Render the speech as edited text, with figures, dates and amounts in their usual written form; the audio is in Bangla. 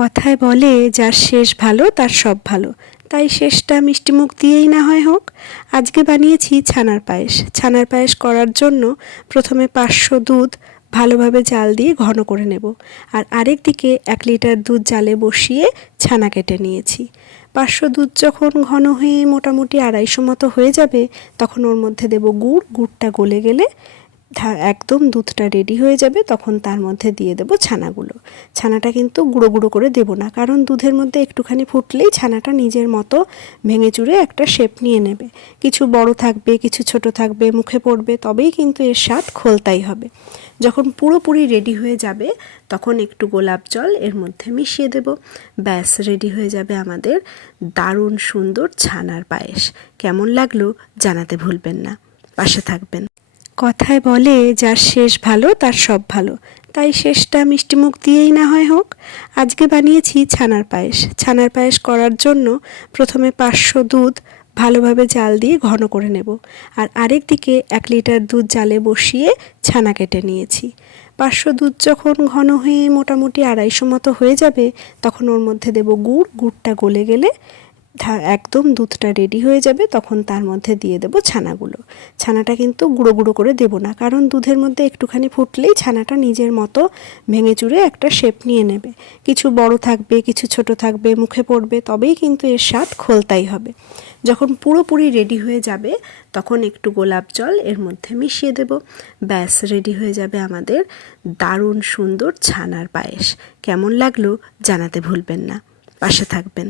কথায় বলে যার শেষ ভালো তার সব ভালো, তাই শেষটা মিষ্টিমুখ দিয়েই না হয় হোক। আজকে বানিয়েছি ছানার পায়েস। ছানার পায়েস করার জন্য প্রথমে 500 দুধ ভালোভাবে জাল দিয়ে ঘন করে নেব, আর আরেক দিকে 1 লিটার দুধ জালে বসিয়ে ছানা কেটে নিয়েছি। 500 দুধ যখন ঘন হয়ে মোটামুটি 250 মতো হয়ে যাবে, তখন ওর মধ্যে দেব গুড়। গুড়টা গলে গেলে একদম দুধটা রেডি হয়ে যাবে, তখন তার মধ্যে দিয়ে দেব ছানাগুলো। ছানাটা কিন্তু গুঁড়ো গুঁড়ো করে দেব না, কারণ দুধের মধ্যে একটুখানি ফুটলেই ছানাটা নিজের মতো ভেঙে চুরে একটা শেপ নিয়ে নেবে। কিছু বড় থাকবে, কিছু ছোট থাকবে, মুখে পড়বে, তবেই কিন্তু এর স্বাদ খোলতাই হবে। যখন পুরোপুরি রেডি হয়ে যাবে, তখন একটু গোলাপ জল এর মধ্যে মিশিয়ে দেব। ব্যাস, রেডি হয়ে যাবে আমাদের দারুণ সুন্দর ছানার পায়েস। কেমন লাগলো জানাতে ভুলবেন না, পাশে থাকবেন। কথায় বলে যার শেষ ভালো তার সব ভালো, তাই শেষটা মিষ্টিমুখ দিয়েই না হয় হোক। আজকে বানিয়েছি ছানার পায়েস। ছানার পায়েস করার জন্য প্রথমে 500 দুধ ভালোভাবে জাল দিয়ে ঘন করে নেব, আর আরেক দিকে 1 লিটার দুধ জালে বসিয়ে ছানা কেটে নিয়েছি। 500 দুধ যখন ঘন হয়ে মোটামুটি 250 মতো হয়ে যাবে, তখন ওর মধ্যে দেব গুড়। গুড়টা গলে গেলে একদম দুধটা রেডি হয়ে যাবে, তখন তার মধ্যে দিয়ে দেব ছানাগুলো। ছানাটা কিন্তু গুঁড়ো গুঁড়ো করে দেব না, কারণ দুধের মধ্যে একটুখানি ফুটলেই ছানাটা নিজের মতো ভেঙে চুরে একটা শেপ নিয়ে নেবে। কিছু বড় থাকবে, কিছু ছোট থাকবে, মুখে পড়বে, তবেই কিন্তু এর স্বাদ খোলতাই হবে। যখন পুরোপুরি রেডি হয়ে যাবে, তখন একটু গোলাপ জল এর মধ্যে মিশিয়ে দেব। ব্যাস, রেডি হয়ে যাবে আমাদের দারুণ সুন্দর ছানার পায়েস। কেমন লাগলো জানাতে ভুলবেন না, পাশে থাকবেন।